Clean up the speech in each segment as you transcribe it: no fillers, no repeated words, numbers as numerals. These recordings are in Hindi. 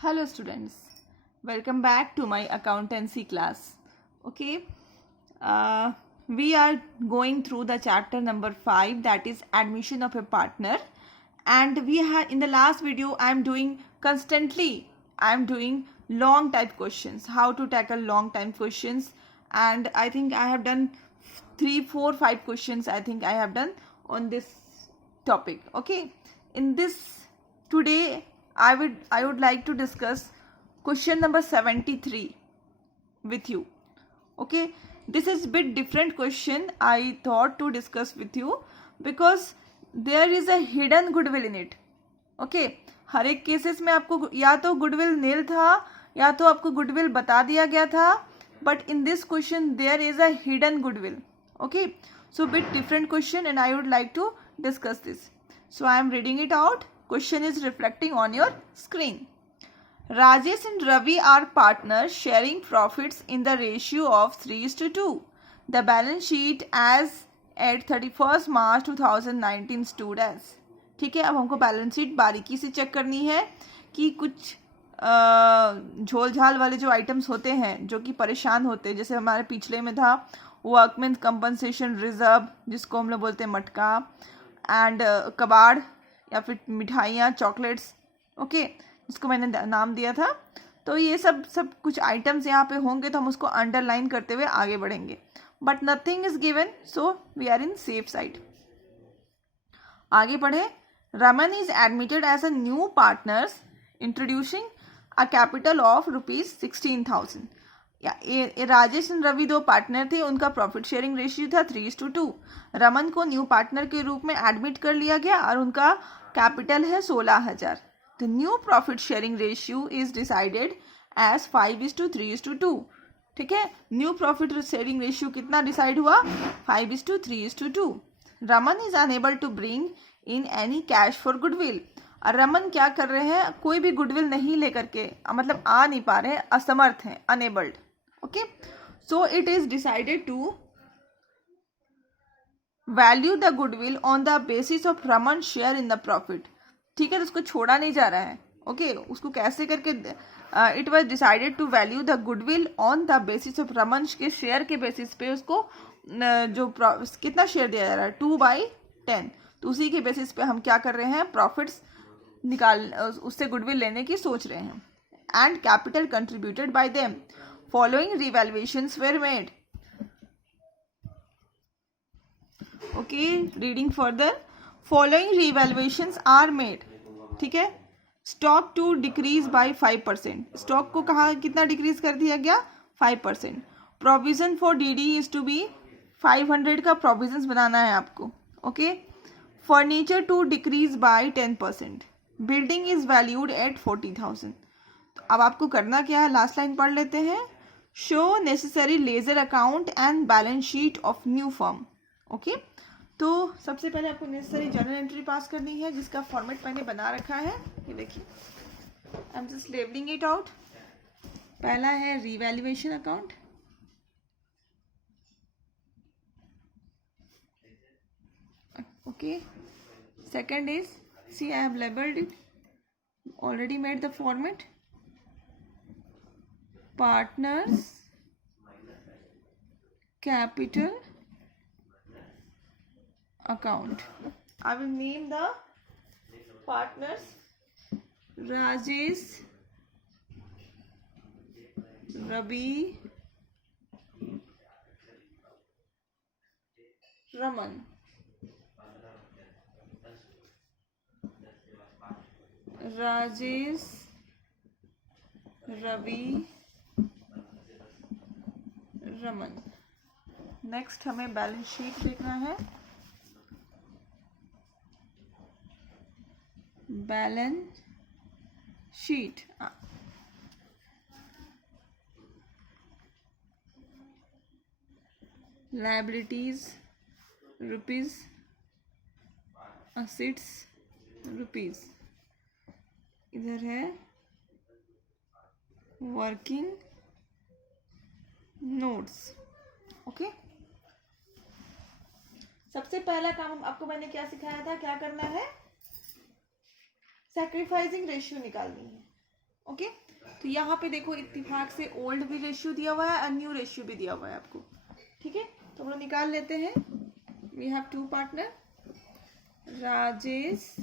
Hello students, welcome back to my accountancy class. Okay, we are going through the chapter number 5, that is admission of a partner, and we had in the last video I am doing long type questions, how to tackle long time questions, and I think I have done 3 4 5 questions I think I have done on this topic. Okay, in this today I would like to discuss question number 73 with you. Okay, this is a bit different question I thought to discuss with you because there is a hidden goodwill in it. Okay, हर एक केसेस में आपको या तो गुडविल नील था या तो आपको गुडविल बता दिया गया था, but in this question there is a hidden goodwill. Okay, so bit different question and I would like to discuss this. So I am reading it out. Question is reflecting on your screen. Rajesh and Ravi are partners sharing profits in the ratio of 3:2. The balance sheet as at 31st March 2019 stood as. ठीक है, अब हमको बैलेंस शीट बारीकी से चेक करनी है कि कुछ झोल झाल वाले जो आइटम्स होते हैं जो कि परेशान होते हैं, जैसे हमारे पिछले में था वर्कमैन कंपनसेशन रिजर्व जिसको हम लोग बोलते हैं मटका, एंड कबाड़ या फिर मिठाइयाँ चॉकलेट्स. ओके, जिसको मैंने नाम दिया था. तो ये सब कुछ आइटम्स यहाँ पे होंगे तो हम उसको अंडरलाइन करते हुए आगे बढ़ेंगे, but nothing is given, so we are in safe side. आगे बढ़े. Raman is admitted as a new partners introducing a capital of ₹16,000. Rajesh and Ravi दो पार्टनर थे, उनका प्रॉफिट शेयरिंग रेशियो था 3:2. रमन को न्यू पार्टनर के रूप में एडमिट कर लिया गया और उनका कैपिटल है 16,000. The new profit sharing ratio is decided as 5:3:2. ठीक है, न्यू प्रॉफिट शेयरिंग रेशियो कितना डिसाइड हुआ? 5:3:2. Raman is unable to bring in any cash for goodwill. और रमन क्या कर रहे हैं? कोई भी गुडविल नहीं लेकर के, मतलब आ नहीं पा रहे हैं, असमर्थ हैं, unabled. Okay, so it is decided to value the goodwill on the basis of Raman share in the profit. ठीक है, तो उसको छोड़ा नहीं जा रहा है. ओके, उसको कैसे करके it was decided to value the goodwill on the basis of Raman के शेयर के बेसिस पे उसको जो कितना शेयर दिया जा रहा है 2/10, तो उसी के बेसिस पे हम क्या कर रहे हैं? प्रॉफिट्स निकाल उससे गुडविल लेने की सोच रहे हैं. And capital contributed by them following revaluations were made. Okay, reading further. Following revaluations are made. ठीक है, stock to decrease by 5%. Stock को कहा कितना डिक्रीज कर दिया गया? 5%. Provision for DD is to be 500 का प्रोविजंस बनाना है आपको. Okay, furniture to decrease by 10%. Building is valued at 40,000. अब आपको करना क्या है? लास्ट लाइन पढ़ लेते हैं. Show necessary ledger account and balance sheet of new firm. Okay, तो सबसे पहले आपको नेसेसरी जर्नल एंट्री पास करनी है जिसका फॉर्मेट मैंने बना रखा है. ये देखिए, आई am just labelling it out. पहला है revaluation account. Okay, second is, see I have labeled it, already made the format. Partners capital account. I will name the partners Rajesh, Ravi, Raman. Rajesh, Ravi, Raman. Next हमें बैलेंस शीट देखना है. Balance sheet, liabilities rupees, assets rupees. इधर है वर्किंग नोट्स. ओके, सबसे पहला काम आपको मैंने क्या सिखाया था? क्या करना है? सैक्रिफाइसिंग रेशियो निकालनी है. ओके, तो यहाँ पे देखो इत्तेफाक से ओल्ड भी रेशियो दिया हुआ है और न्यू रेशियो भी दिया हुआ है आपको, ठीक है। तो हम लोग निकाल लेते हैं। We have two partner, Rajesh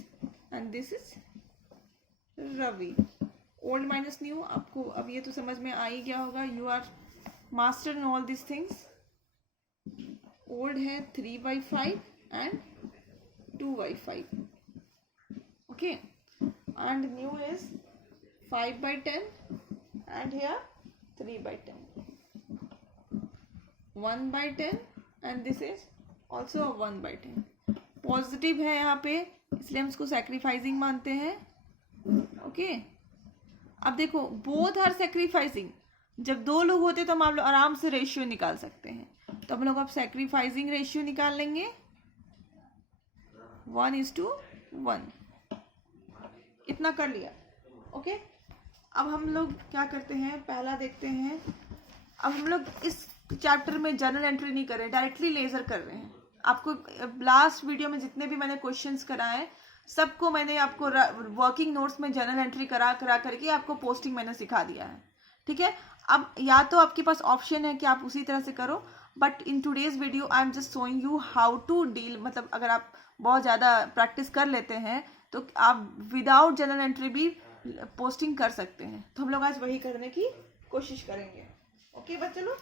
and this is Ravi. Old minus new, आपको अब ये तो समझ में आ ही गया होगा, you are master in all this things. Old है 3/5 and 2/5, okay, and new is 5/10 and here 3/10, 1/10 and this is also a 1/10. Positive है यहाँ पे, इसलिए हम इसको सैक्रिफाइसिंग मानते हैं, ओके। अब देखो बोथ आर सैक्रिफाइसिंग, जब दो लोग होते तो हम लोग आराम से रेशियो निकाल सकते हैं। तो हम लोग अब सैक्रिफाइसिंग रेशियो निकाल लेंगे, 1:1, इतना कर लिया, ओके। अब हम लोग क्या करते हैं, पहला देखते हैं। अब हम लोग इस चैप्टर में जर्नल एंट्री नहीं कर रहे, डायरेक्टली लेजर कर रहे हैं। आपको लास्ट वीडियो में जितने भी मैंने क्वेश्चंस कराए सबको मैंने आपको वर्किंग नोट्स में जर्नल एंट्री करा करके आपको पोस्टिंग मैंने सिखा दिया है, ठीक है। अब या तो आपके पास ऑप्शन है कि आप उसी तरह से करो, but in today's video I am just showing you how to deal, मतलब अगर आप बहुत ज़्यादा प्रैक्टिस कर लेते हैं तो आप विदाउट जर्नल एंट्री भी पोस्टिंग कर सकते हैं। तो हम लोग आज वही करने की कोशिश करेंगे, ओके बच्चे लोग,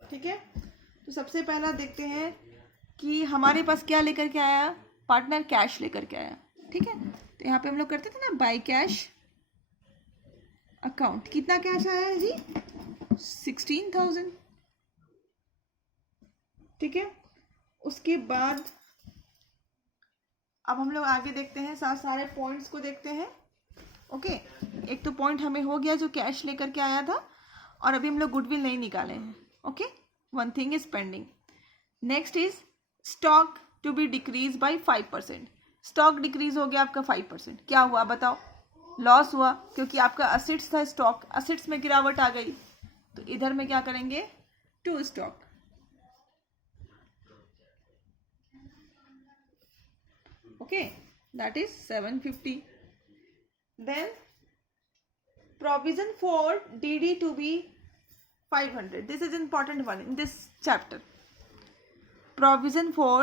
ठीक है। तो सबसे पहला देखते हैं कि हमारे पास क्या लेकर के आया, पार्टनर कैश लेकर के आया, ठीक है। तो यहाँ पे हम लोग करते थे ना बाय कैश अकाउंट, कितना कैश आया है जी, 16,000, ठीक है। उसके बाद अब हम लोग आगे देखते हैं, सारे पॉइंट्स को देखते हैं, ओके। एक तो पॉइंट हमें हो गया जो कैश लेकर के आया था, और अभी हम लोग गुडविल नहीं निकाले हैं, okay. One thing is pending. Next is stock to be decrease by 5%। Stock decrease हो गया आपका 5%, क्या हुआ बताओ, लॉस हुआ, क्योंकि आपका असेट्स था, स्टॉक असेट्स में गिरावट आ गई। तो इधर में क्या करेंगे, to stock, okay, that is 750. Then provision for DD to be 500. This is important one in this chapter. Provision for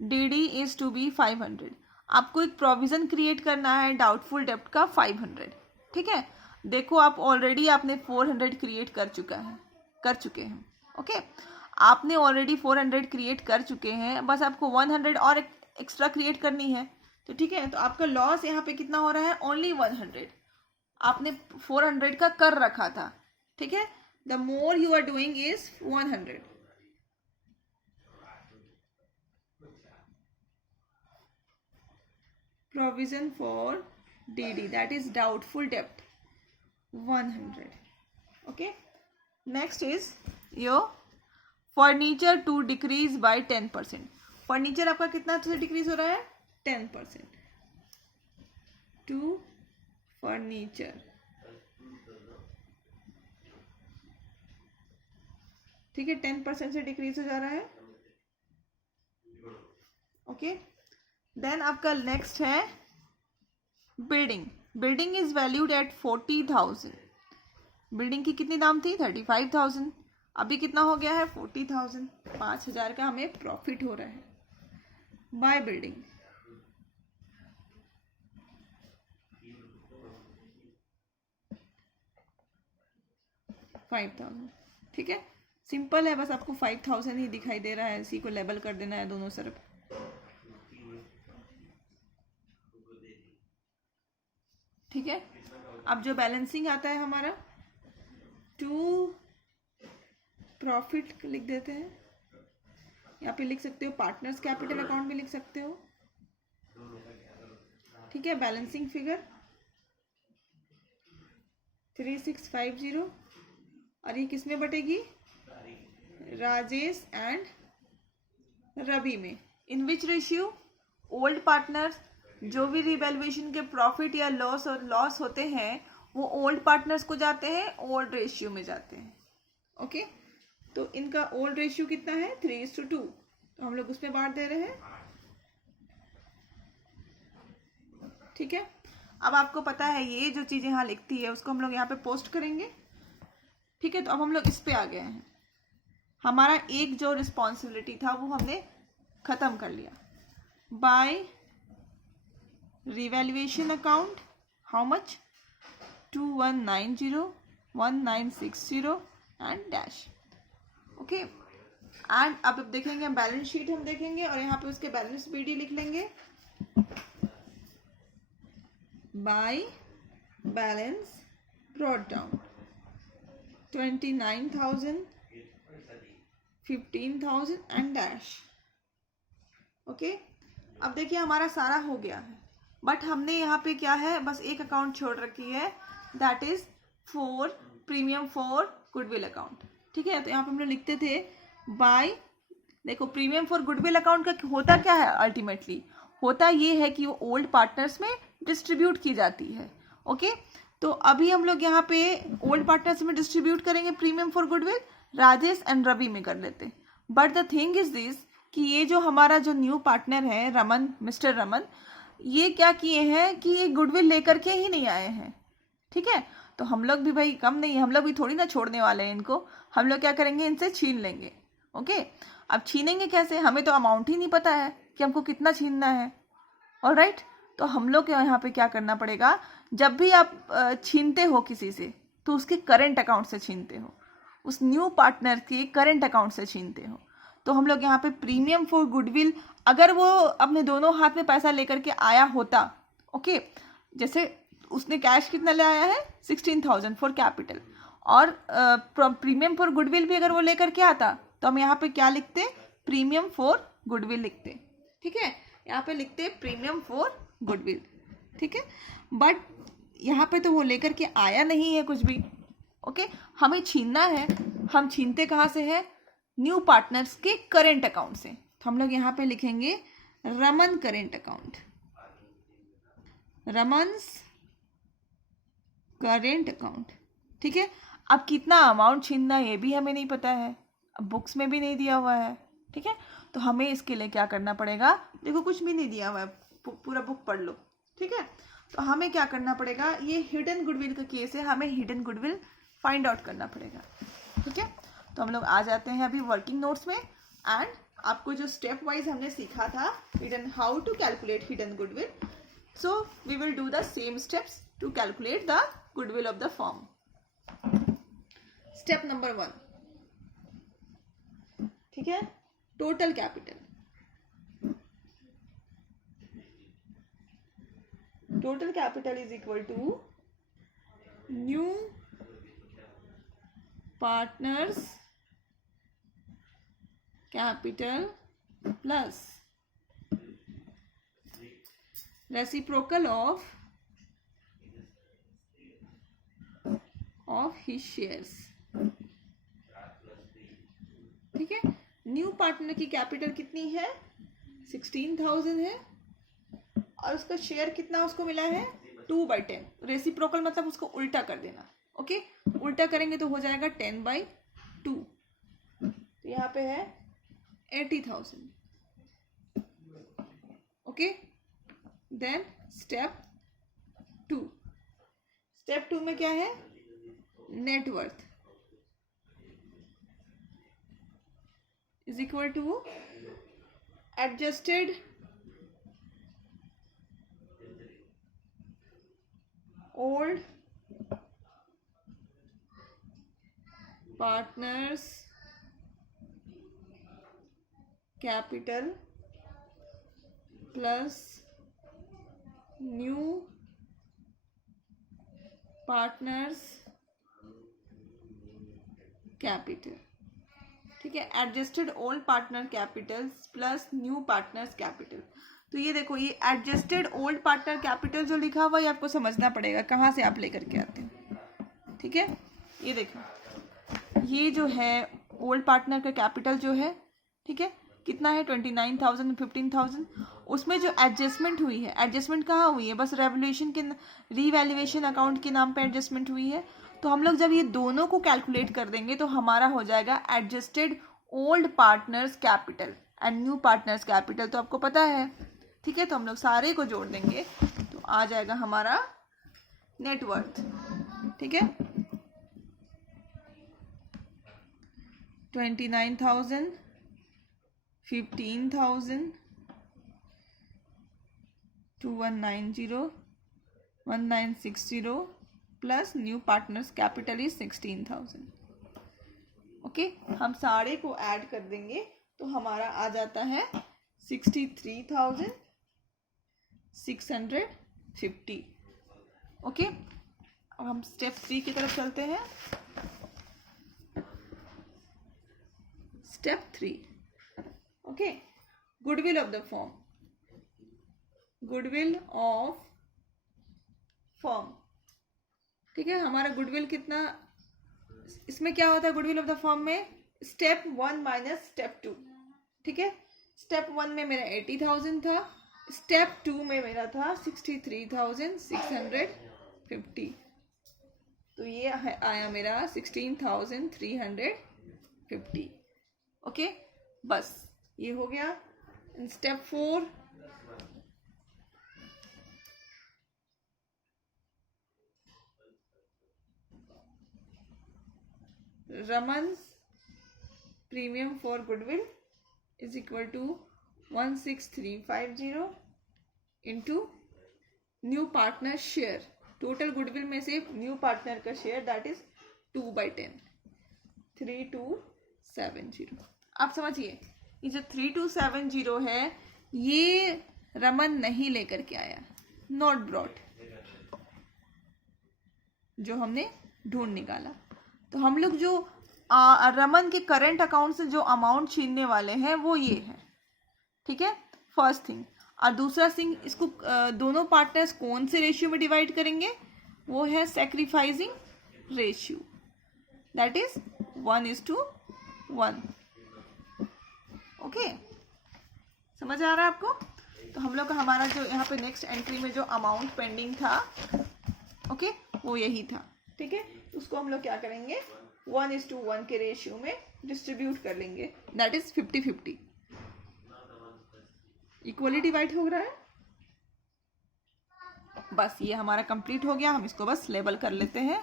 DD is to be 500. आपको एक प्रोविजन क्रिएट करना है डाउटफुल डेप्ट का 500, ठीक है। देखो आप ऑलरेडी आपने 400 क्रिएट कर चुके हैं, ओके। आपने ऑलरेडी 400 क्रिएट कर चुके हैं, बस आपको 100 और एक्स्ट्रा क्रिएट करनी है, तो ठीक है। तो आपका लॉस यहाँ पे कितना हो रहा है, ओनली 100, आपने 400 का कर रखा था, ठीक है। The more you are doing is 100, provision for DD that is doubtful डेप्ट 100, okay. Next is your furniture to decrease by 10%। Furniture आपका कितना डिक्रीज हो रहा है, 10%, टू फर्नीचर, ठीक है, 10% से डिक्रीज हो जा रहा है, ओके। देन आपका नेक्स्ट है building. Building is valued at 40,000। Building की कितनी दाम थी, 35,000, अभी कितना हो गया है, 40,000, 5,000 का हमें प्रॉफिट हो रहा है बाय बिल्डिंग, 5,000, ठीक है। सिंपल है, बस आपको 5,000 ही दिखाई दे रहा है, इसी को लेबल कर देना है दोनों तरफ, ठीक है। अब जो बैलेंसिंग आता है हमारा, टू प्रॉफिट लिख देते हैं, यहाँ पे लिख सकते हो पार्टनर्स कैपिटल अकाउंट भी लिख सकते हो, ठीक है। बैलेंसिंग फिगर 3650, और ये किस में बटेगी, राजेश एंड रवि में। इन विच रेशियो, ओल्ड पार्टनर्स, जो भी रिवैल्यूएशन के प्रॉफिट या लॉस और लॉस होते हैं वो ओल्ड पार्टनर्स को जाते हैं, ओल्ड रेशियो में जाते हैं, ओके। तो इनका ओल्ड रेशियो कितना है, 3:2, तो हम लोग उसमें बांट दे रहे हैं, ठीक है। अब आपको पता है ये जो चीज़ें यहाँ लिखती है उसको हम लोग यहाँ पे पोस्ट करेंगे, ठीक है। तो अब हम लोग इस पे आ गए हैं, हमारा एक जो रिस्पॉन्सिबिलिटी था वो हमने ख़त्म कर लिया। By revaluation account how much, 2190 1960 and dash, okay. And अब देखेंगे हम बैलेंस शीट हम देखेंगे और यहाँ पे उसके बैलेंस बीडी लिख लेंगे। By balance brought down 29,000 15,000 and dash, okay. अब देखिए हमारा सारा हो गया है, बट हमने यहाँ पे क्या है बस एक अकाउंट छोड़ रखी है, that is for premium for goodwill account, ठीक है। तो यहाँ पे हम लोग लिखते थे बाय, देखो प्रीमियम फॉर गुडविल अकाउंट का होता क्या है, अल्टीमेटली होता ये है कि वो ओल्ड पार्टनर्स में डिस्ट्रीब्यूट की जाती है, ओके। तो अभी हम लोग यहाँ पे ओल्ड पार्टनर्स में डिस्ट्रीब्यूट करेंगे premium for goodwill, Rajesh and Ravi में कर लेते। But the thing is this कि ये जो हमारा जो न्यू पार्टनर है रमन, मिस्टर रमन, ये क्या किए हैं कि ये गुडविल लेकर के ही नहीं आए हैं, ठीक है। तो हम लोग भी भाई कम नहीं, हम लोग भी थोड़ी ना छोड़ने वाले हैं इनको, हम लोग क्या करेंगे इनसे छीन लेंगे, ओके। अब छीनेंगे कैसे, हमें तो अमाउंट ही नहीं पता है कि हमको कितना छीनना है, ऑलराइट। तो हम लोग यहाँ पे क्या करना पड़ेगा, जब भी आप छीनते हो किसी से तो उसके करंट अकाउंट से छीनते हो, उस न्यू पार्टनर के करंट अकाउंट से छीनते हो। तो हम लोग यहाँ पे प्रीमियम फॉर गुडविल, अगर वो अपने दोनों हाथ में पैसा लेकर के आया होता, ओके, जैसे उसने कैश कितना ले आया है 16,000 फॉर कैपिटल, और प्रीमियम फॉर गुडविल भी अगर वो लेकर के आता तो हम यहाँ पे क्या लिखते, प्रीमियम फॉर गुडविल लिखते, ठीक है। यहाँ पे लिखते प्रीमियम फॉर गुडविल, ठीक है। बट यहाँ पे तो वो लेकर के आया नहीं है कुछ भी, ओके। हमें छीनना है, हम छीनते कहाँ से है, न्यू पार्टनर्स के करेंट अकाउंट से। तो हम लोग यहाँ पे लिखेंगे Raman current account, Raman's current account, ठीक है। अब कितना अमाउंट छीनना ये भी हमें नहीं पता है, अब बुक्स में भी नहीं दिया हुआ है, ठीक है। तो हमें इसके लिए क्या करना पड़ेगा, देखो कुछ भी नहीं दिया हुआ है, पूरा बुक पढ़ लो, ठीक है। तो हमें क्या करना पड़ेगा, ये हिडन गुडविल का केस है, हमें हिडन गुडविल फाइंड आउट करना पड़ेगा, ठीक है। तो हम लोग आ जाते हैं अभी वर्किंग नोट्स में, एंड आपको जो स्टेप वाइज हमने सीखा था hidden, how to calculate hidden goodwill, so we will do the same steps to calculate the goodwill of the firm. Step number 1, ठीक है, total capital. Total capital is equal to new partners capital plus reciprocal of his shares, ठीक है। न्यू पार्टनर की कैपिटल कितनी है 16,000 है, और उसका शेयर कितना उसको मिला है 2/10। रेसिप्रोकल मतलब उसको उल्टा कर देना, ओके। उल्टा करेंगे तो हो जाएगा 10/2, तो यहाँ पे है 80,000, ओके। देन स्टेप 2, स्टेप 2 में क्या है, net worth is equal to adjusted old partners capital plus new partners capital, ठीक है। Adjusted old partner capital plus new partners capital. तो ये देखो, ये एडजस्टेड ओल्ड पार्टनर कैपिटल जो लिखा हुआ है आपको समझना पड़ेगा कहाँ से आप लेकर के आते हैं, ठीक है। ये देखो, ये जो है ओल्ड पार्टनर का कैपिटल जो है, ठीक है, कितना है 29,000 15,000। उसमें जो एडजस्टमेंट हुई है, एडजस्टमेंट कहाँ हुई है, बस रेवल्यूशन के रीवैल्यूएशन अकाउंट के नाम पे एडजस्टमेंट हुई है। तो हम लोग जब ये दोनों को कैलकुलेट कर देंगे तो हमारा हो जाएगा adjusted old partners capital and new partners capital, तो आपको पता है, ठीक है। तो हम लोग सारे को जोड़ देंगे तो आ जाएगा हमारा नेटवर्थ, ठीक है, 29,000, 15,000, 2190, 1960 plus new partners capital is 16,000। Okay, हम सारे को ऐड कर देंगे तो हमारा आ जाता है 63,650। ओके, अब हम स्टेप 3 की तरफ चलते हैं। Step 3, okay, goodwill of the firm, goodwill of firm, ठीक है। हमारा गुडविल कितना, इसमें क्या होता है गुडविल ऑफ द फर्म में, स्टेप 1 माइनस स्टेप 2, ठीक है। स्टेप 1 में मेरा 80,000 था, स्टेप 2 में मेरा था 63,650, तो ये आया मेरा 16,350। ओके, बस ये हो गया। Step 4, Raman premium for goodwill is equal to 16,350 into new partner share, total goodwill में से न्यू पार्टनर का शेयर दैट इज 2/10, 3270। आप समझिए, ये जो 3270 है ये रमन नहीं लेकर के आया, नॉट ब्रॉट, जो हमने ढूंढ निकाला। तो हम लोग जो रमन के करंट अकाउंट से जो अमाउंट छीनने वाले हैं वो ये है, ठीक है, फर्स्ट थिंग। और दूसरा थिंग, इसको दोनों पार्टनर्स कौन से रेशियो में डिवाइड करेंगे, वो है sacrificing ratio, that is 1:1। Okay, समझ आ रहा है आपको। तो हम लोग का हमारा जो यहाँ पे नेक्स्ट एंट्री में जो अमाउंट पेंडिंग था, ओके, वो यही था, ठीक है। उसको हम लोग क्या करेंगे, 1:1 के रेशियो में डिस्ट्रीब्यूट कर लेंगे, दैट इज 50-50, इक्वली डिवाइड हो रहा है। बस ये हमारा कंप्लीट हो गया, हम इसको बस लेबल कर लेते हैं।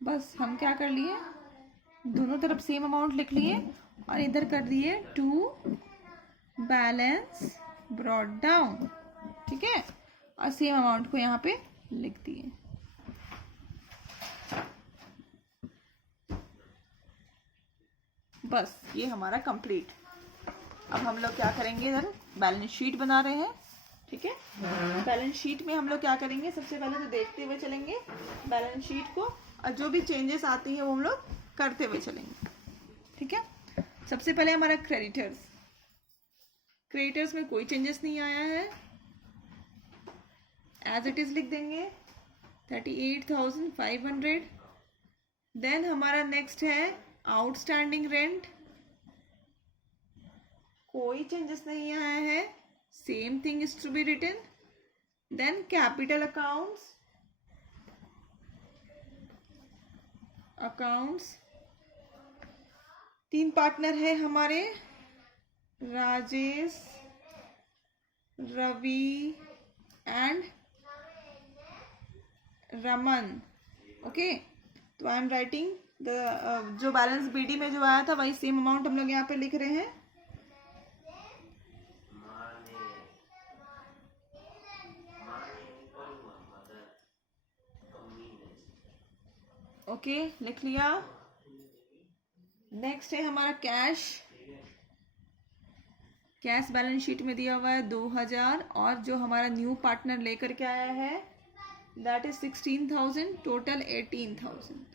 बस हम क्या कर लिए, दोनों तरफ सेम अमाउंट लिख लिए और इधर कर दिए टू बैलेंस ब्रॉट डाउन, ठीक है, और सेम अमाउंट को यहाँ पे लिख दिए। बस ये हमारा कंप्लीट। अब हम लोग क्या करेंगे, इधर बैलेंस शीट बना रहे हैं, ठीक है। बैलेंस शीट में हम लोग क्या करेंगे, सबसे पहले तो देखते हुए चलेंगे बैलेंस शीट को, और जो भी चेंजेस आती हैं वो हम लोग करते हुए चलेंगे, ठीक है। सबसे पहले हमारा क्रेडिटर्स, क्रेडिटर्स में कोई चेंजेस नहीं आया है, एज इट इज लिख देंगे 38,500। देन हमारा नेक्स्ट है आउटस्टैंडिंग रेंट, कोई चेंजेस नहीं आया है, same thing is to be written. Then capital accounts, तीन पार्टनर है हमारे, राजेश, रवि एंड रमन। ओके, तो आई एम राइटिंग द जो बैलेंस बीडी में जो आया था वही सेम अमाउंट हम लोग यहाँ पे लिख रहे हैं। ओके, लिख लिया। नेक्स्ट है हमारा कैश, कैश बैलेंस शीट में दिया हुआ है 2,000, और जो हमारा न्यू पार्टनर लेकर के आया है that is 16,000, total 18,000।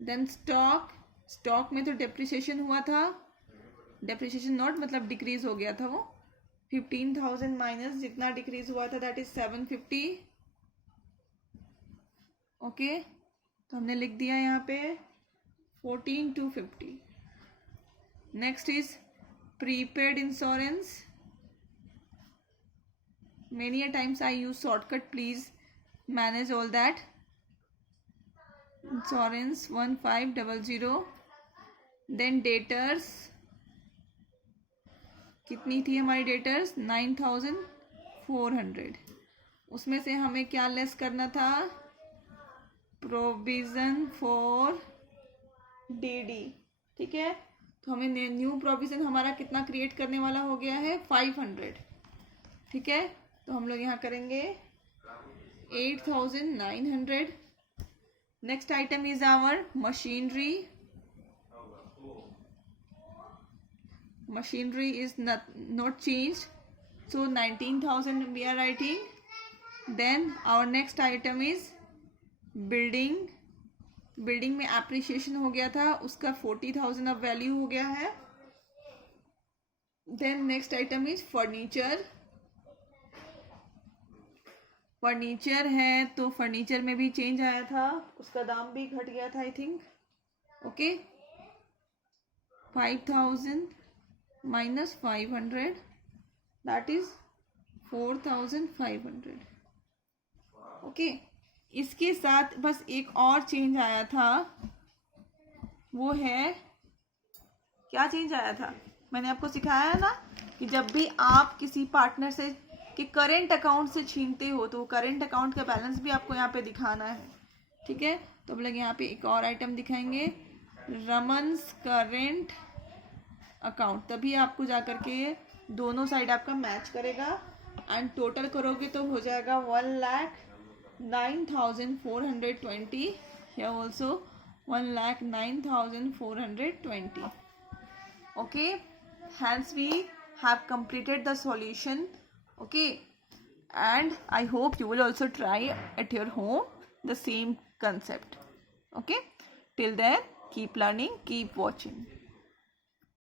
Then stock में तो डेप्रिसिएशन हुआ था, डेप्रिसिएशन नॉट मतलब डिक्रीज हो गया था वो, 15,000 माइनस जितना डिक्रीज हुआ था दैट इज 750। ओके, तो हमने लिख दिया यहाँ पे 14 to 50. Next is prepaid insurance. Many a times I use shortcut. Please manage all that. Insurance 1500. Then debtors. कितनी थी हमारी डेटर्स? 9400. उसमें से हमें क्या लेस करना था? Provision for DD. ठीक है, तो हमें न्यू प्रोविजन हमारा कितना क्रिएट करने वाला हो गया है? 500. ठीक है, तो हम लोग यहाँ करेंगे 8900. Next item is our machinery. Machinery is not changed, so 19,000 we are writing. Then our next item is building. Building में appreciation हो गया था, उसका 40,000 अब वैल्यू हो गया है. Then next item is furniture. Furniture है तो फर्नीचर में भी चेंज आया था, उसका दाम भी घट गया था I think. Okay, 5000 minus 500, that is 4500. Okay, इसके साथ बस एक और चेंज आया था, वो है, क्या चेंज आया था? मैंने आपको सिखाया है ना कि जब भी आप किसी पार्टनर से कि करेंट अकाउंट से छीनते हो तो करेंट अकाउंट का बैलेंस भी आपको यहाँ पे दिखाना है. ठीक है, तो हम लोग यहाँ पे एक और आइटम दिखाएंगे, रमन्स करेंट अकाउंट. तभी आपको जा करके दोनों साइड आपका मैच करेगा एंड टोटल करोगे तो हो जाएगा 1,09,420. here also 1,09,420. okay, hence we have completed the solution. okay, and I hope you will also try at your home the same concept. okay, till then keep learning, keep watching.